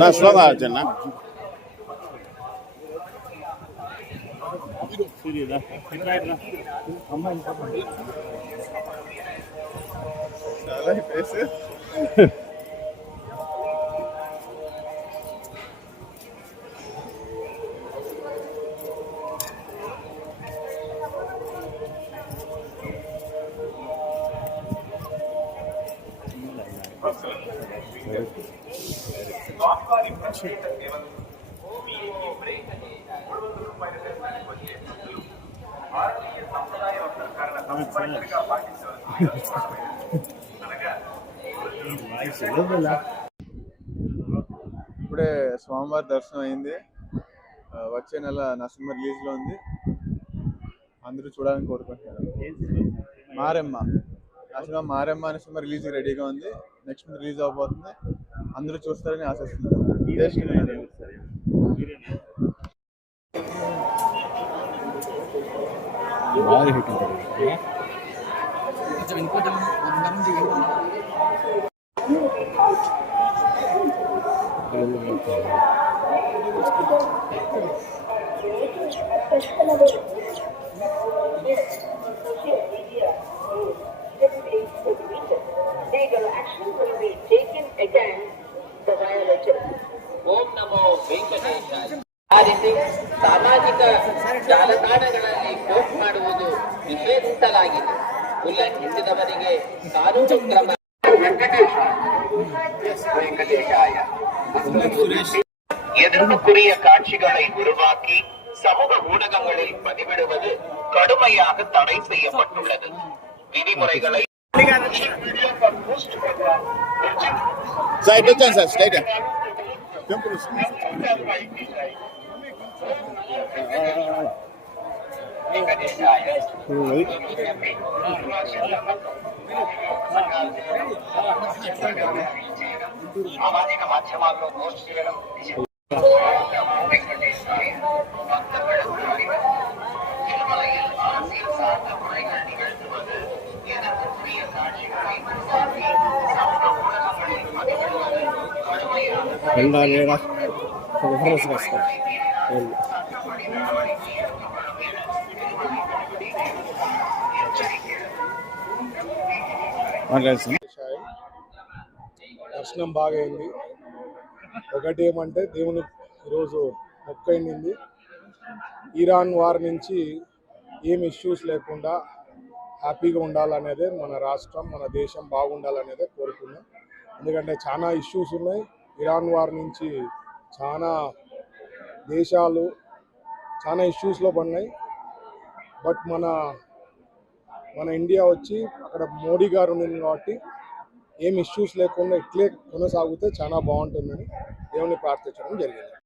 నా స్లోగా ఆడుతున్నా ఇప్పుడే స్వామివారి దర్శనం అయింది. వచ్చే నెల నవంబర్ రిలీజ్ లో ఉంది. అందరూ చూడాలని కోరుకుంటున్నారు. మారెమ్మ అసలు మారెమ్మ అనే సినిమా రిలీజ్ రెడీగా ఉంది. నెక్స్ట్ మంత్ రిలీజ్ అవబోతుంది. అందరూ చూస్తారని ఆశిస్తున్నారు. Legal action will be taken against the violators. ಓಂ ನಮೋ ವೆಂಕಟೇಶಾಯ. ಆರಿಸಿ ಸಾಮಾಜಿಕ ಜಾಲತಾಣಗಳಲ್ಲಿ ಪೋಸ್ಟ್ ಮಾಡುವುದು ನಿಷೇಧಿಸಲಾಗಿದೆ. ಉಲ್ಲಂಘಿಸಿದವರಿಗೆ ಕಾನೂನು ಕ್ರಮ. எதிர்ப்புக்குரிய காட்சிகளை உருவாக்கி சமூக ஊடகங்களில் பதிவிடுவது கடுமையாக தடை செய்யப்பட்டுள்ளது. விதிமுறைகளை సైడ్ వచ్చాను సార్ స్ట్రైట్ సామాజిక మాధ్యమాల్లో పోస్ట్ చేయడం திருமலையில் அரசியல் சார்ந்த முறைகள் நிகழ்த்துவது எதிர்ப்புக்குரிய காட்சிகளை உருவாக்கி சமூக ஊடகங்களில் பதிவிடுவது கடுமையாக சட்டப்படி நடவடிக்கை எடுக்கப்படும் என మాట్లాడుతున్నా. దర్శనం బాగా అయింది. ఒకటి ఏమంటే దేవుని ఈరోజు మొక్కైంది. ఇరాన్ వార్ నుంచి ఏం ఇష్యూస్ లేకుండా హ్యాపీగా ఉండాలనేదే మన రాష్ట్రం, మన దేశం బాగుండాలనేదే కోరుకున్నాం. ఎందుకంటే చాలా ఇష్యూస్ ఉన్నాయి. ఇరాన్ వార్ నుంచి చాలా దేశాలు చాలా ఇష్యూస్లో పడినాయి. బట్ మన ఇండియా వచ్చి అక్కడ మోడీ గారు ఉంది కాబట్టి ఏం ఇష్యూస్ లేకుండా ఇట్లే కొనసాగితే చాలా బాగుంటుందని దేవుని ప్రార్థించడం జరిగింది.